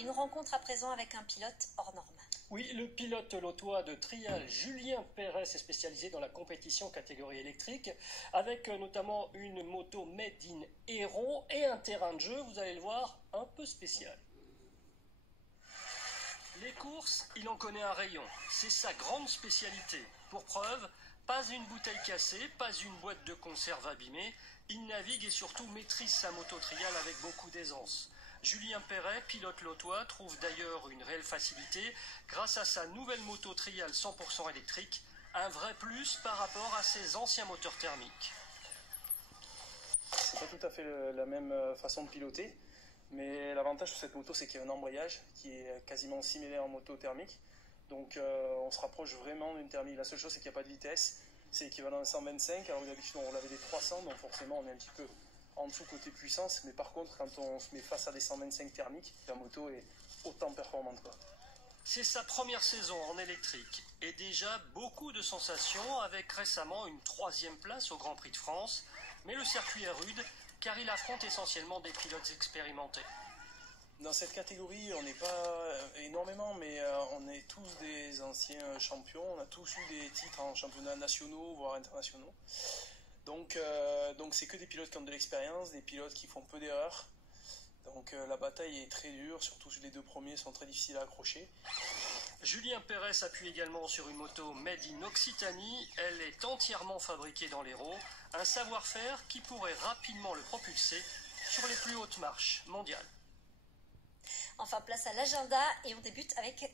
Allez, une rencontre à présent avec un pilote hors norme. Oui, le pilote lotois de trial Julien Perret est spécialisé dans la compétition catégorie électrique, avec notamment une moto Made in Hero et un terrain de jeu, vous allez le voir, un peu spécial. Les courses, il en connaît un rayon, c'est sa grande spécialité. Pour preuve, pas une bouteille cassée, pas une boîte de conserve abîmée, il navigue et surtout maîtrise sa moto trial avec beaucoup d'aisance. Julien Perret, pilote lotois, trouve d'ailleurs une réelle facilité grâce à sa nouvelle moto trial 100% électrique, un vrai plus par rapport à ses anciens moteurs thermiques. C'est pas tout à fait la même façon de piloter, mais l'avantage sur cette moto c'est qu'il y a un embrayage qui est quasiment similaire en moto thermique, donc on se rapproche vraiment d'une thermique. La seule chose c'est qu'il n'y a pas de vitesse, c'est équivalent à 125, alors d'habitude on roule avec des 300, donc forcément on est un petit peu en dessous côté puissance, mais par contre quand on se met face à des 125 thermiques, la moto est autant performante, quoi. C'est sa première saison en électrique et déjà beaucoup de sensations avec récemment une 3e place au Grand Prix de France, mais le circuit est rude car il affronte essentiellement des pilotes expérimentés. Dans cette catégorie, on n'est pas énormément, mais on est tous des anciens champions, on a tous eu des titres en championnats nationaux, voire internationaux. Donc c'est que des pilotes qui ont de l'expérience, des pilotes qui font peu d'erreurs. Donc la bataille est très dure, surtout les deux premiers sont très difficiles à accrocher. Julien Perret s'appuie également sur une moto Made in Occitanie. Elle est entièrement fabriquée dans l'Hérault, un savoir-faire qui pourrait rapidement le propulser sur les plus hautes marches mondiales. Enfin, place à l'agenda et on débute avec